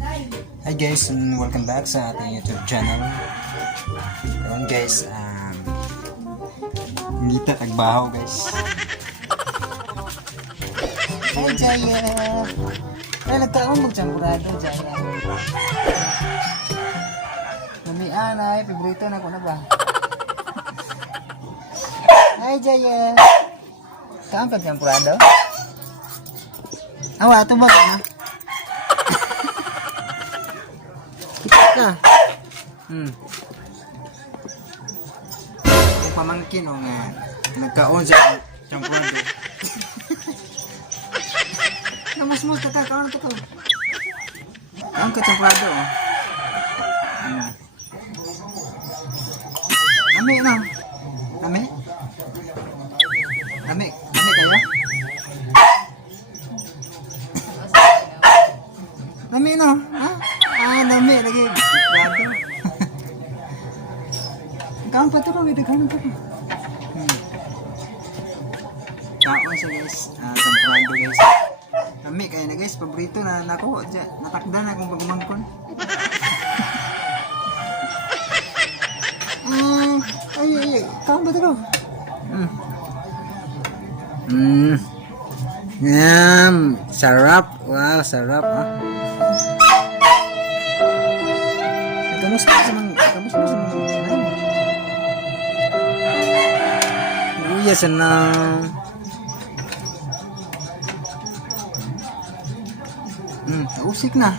Hi guys, and welcome back sa ating YouTube channel. Ayun guys, ngita tagbaho guys. Hi Jaya! Ay, nagkaon magchampurado Jaya. Namian ay, paborito na ko na ba? Hi Jaya! Kaon pagchampurado? Awa, ito ba ka? Yung pamangkin o nga nagkaon sa champurado. Namas-mas kakakaon ka to. Kaon ka champurado o. Ami na. Ami? Ami? Ami kayo? Ami na. Ha? Nami lagi. Champurado. Kaon pa to kami, kaon pa to. Kaon siya guys, champurado guys. Kami kaya na guys, paborito na nako, natakda na akong pagumangkon. Ay, kaon ba to? Sarap. Wow, sarap ah. Kamusta sa mga Uya senang. Usik na.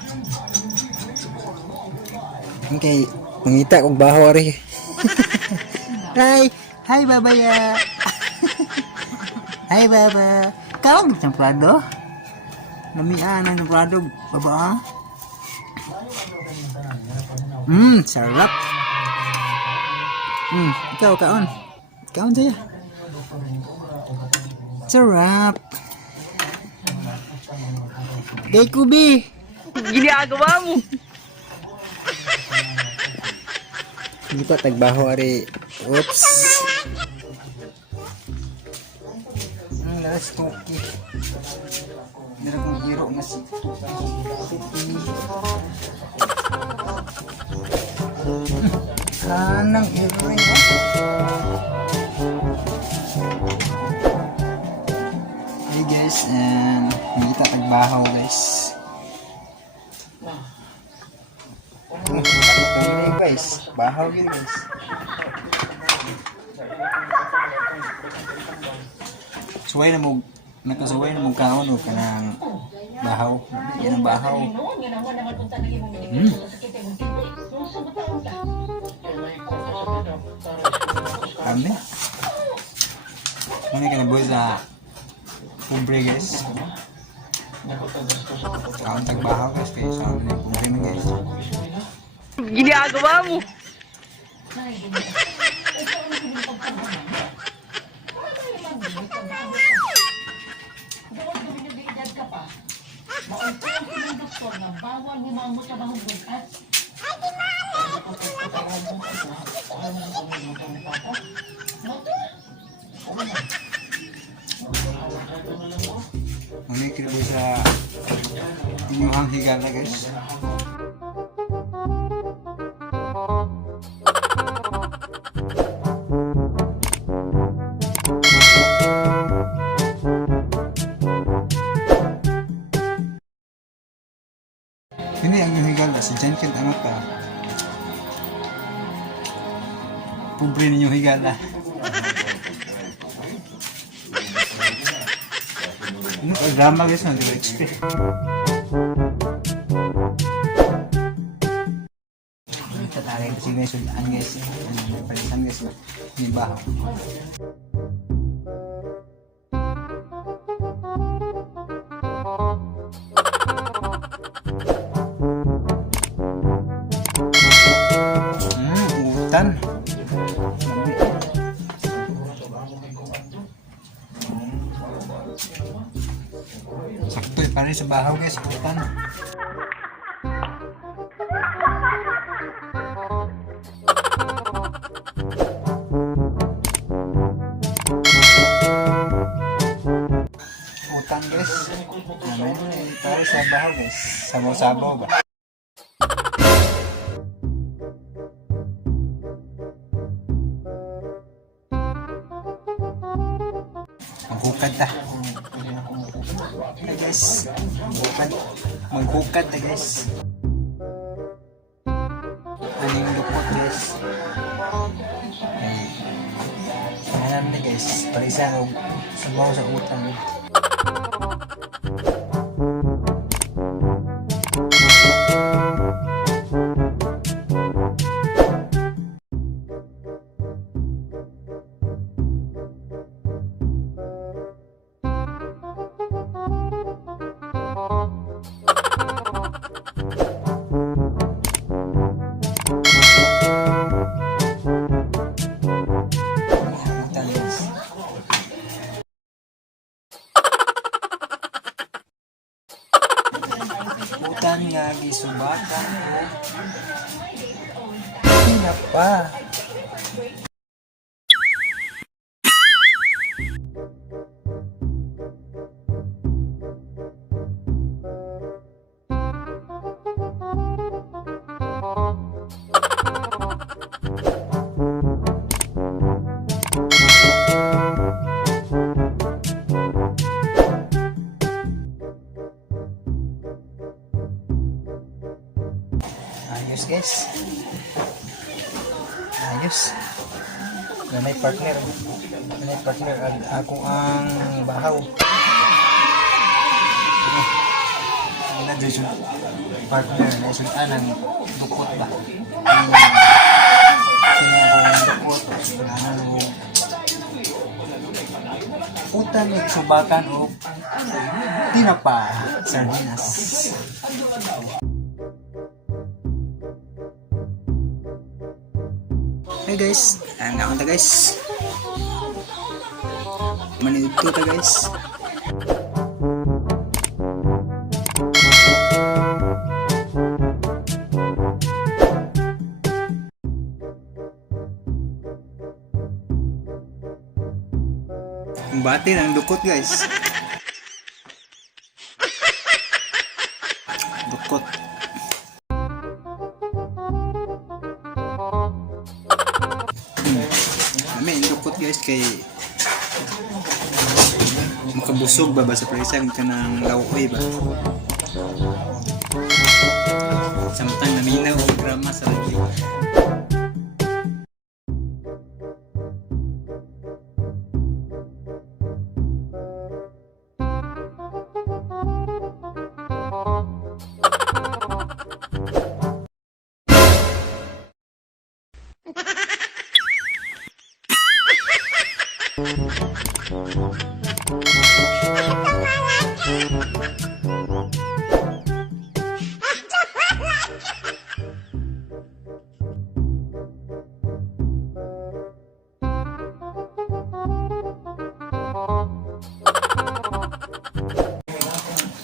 Okay, mangita kong baho rin. Hi baba ya. Hi baba. Kau bercampurado? Namian ang champurado baba. Sarap. Ikaw kaon. Kaon saya. Sarap. Day Kubi. Ginagawa mo. Hindi pa tagbaho ari. Oops. Lalas toki. Meron kong hero na si Kanang hero rin ba? Hey guys, and kita tagbaho guys. Guys, bahaw yun guys. Suway na mo, nakasuway na mo kaon o kanang bahaw. Yan ang bahaw. Kami? Ano ka na boy sa pumbre guys? Kaon tagbahaw guys, kaya sa amin yung pumbre mo guys. Ginagawa mo. Mamikir po sa inyong higala guys. Hindi ang inyong higala, si Jenkins ano pa. Pobre ninyong higala. Ano ka drama guys, hindi ko expect. Tatagay kasi guys, sulaan guys. Palisan guys, may bahaw. Utan. Sakto pa rin sa bahaw guys, utan. Utan guys. Amen. Para sa bahaw guys. Sabaw-sabaw ba? ta. Okay guys, maghukad ta guys. Ano yung lukot guys? Ayan na guys, parisa o sabaw sa utang. Utan nga gisubatan o tinapa. Ayos guys. Ayos. Ganay partner. Ganay partner. Ako ang bahaw. Ano dyan yung partner na isuntaan ng dukot ba? Sinabong dukot. Ano mo utan ng subakan o tinapa sardinas. Hey guys, ayan nga ako guys. Manito ta guys. Bati ng dukot guys. Dukot. Kami dukot guys kay makabusog ba sa presang ka ng lawoy ba. Samtang naminaw ang grama sa lagi.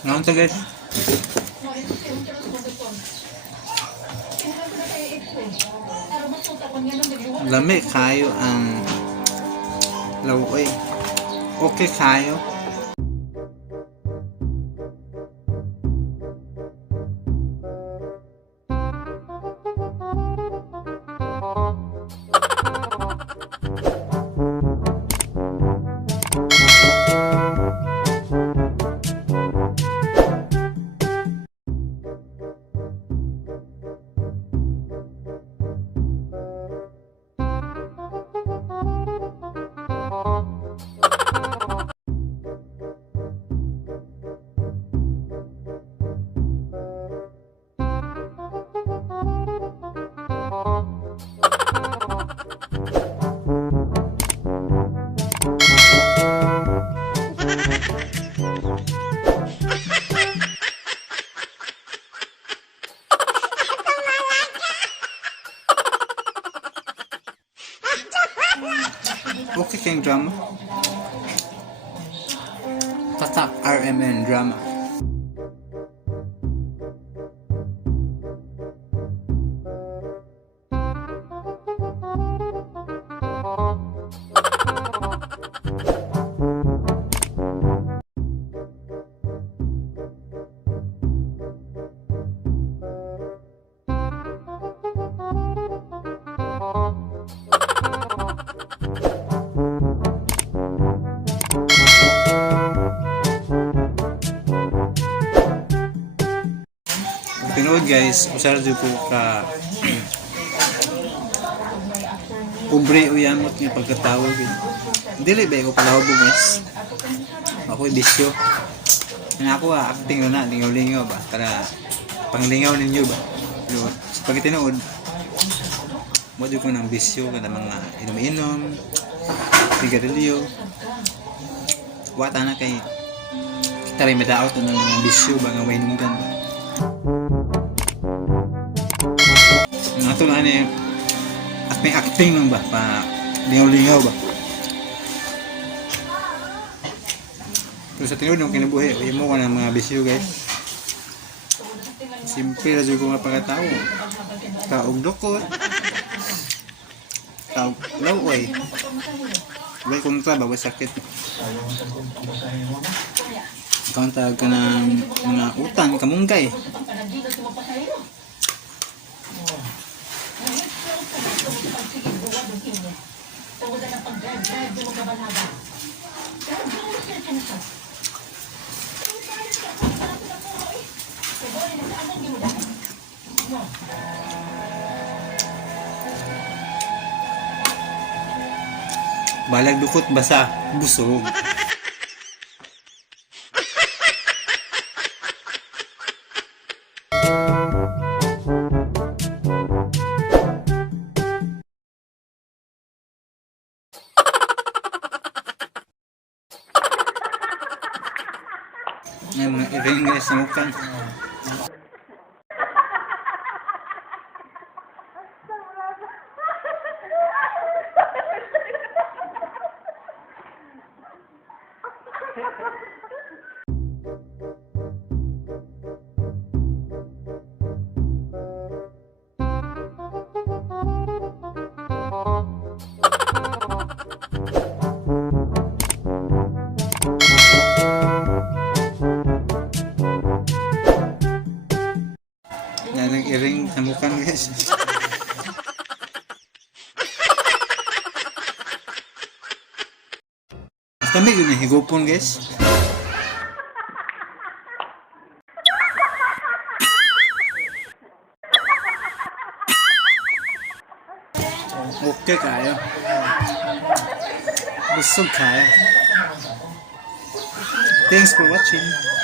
Ngayon to guys. Lami kayo ang lawoy. Okay kayo. Okay kayong drama? Tatak RMN drama. Kung tinuod guys, usar dyan po ka pobre o yamot nga pagkatawag. Dili ba ko palahubog guys? Ako'y bisyo. Nga ako acting na lingaw-lingaw ba? Para panglingaw ninyo ba? Pero pag tinuod, modyo ko ng bisyo kada mga inom-inom, sigarilyo. Wata na kay kita rin madaot ng mga bisyo ba nga wainunggan ba? Nga ito na acting lang ba? Pa lingaw-lingaw ba? Pero sa tinuod ng kinabuhi, huwag mo ka ng mga bisyo guys. Simple na dyan ko nga pagkatao. Kaog dokot. Kaog laway. Huwag kontra ba? Huwag sakit. Ikaw tawag ka ng mga utang, kamunggay. Balag dukot basa, busog. May mga iring guys sa mukha. Yan ang iring sa mukha guys. Basta may yun ang higupon guys. Okay kayo. Busog kayo. Thanks for watching.